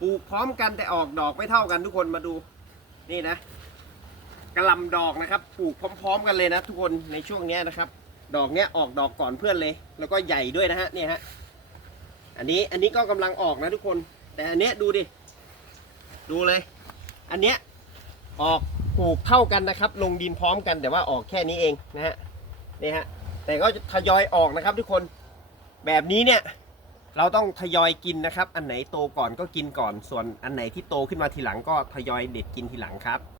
ปลูกพร้อมกันแต่ออกดอกไม่เท่ากันทุกคนมาดูนี่นะกระหล่ำดอกนะครับปลูกพร้อมๆกันเลยนะทุกคนในช่วงนี้นะครับ ดอกเนี้ยออกดอกก่อนเพื่อนเลย แล้วก็ใหญ่ด้วยนะฮะเนี่ยฮะอันนี้ก็กำลังออกนะทุกคนแต่อันเนี้ยดูดิดูเลยอันเนี้ยออกปลูกเท่ากันนะครับลงดินพร้อมกันแต่ว่าออกแค่นี้เองนะฮะนี่ฮะแต่ก็ทยอยออกนะครับทุกคนแบบนี้เนี่ยเราต้องทยอยกินนะครับอันไหนโตก่อนก็กินก่อนส่วนอันไหนที่โตขึ้นมาทีหลังก็ทยอยเด็ดกินทีหลังครับ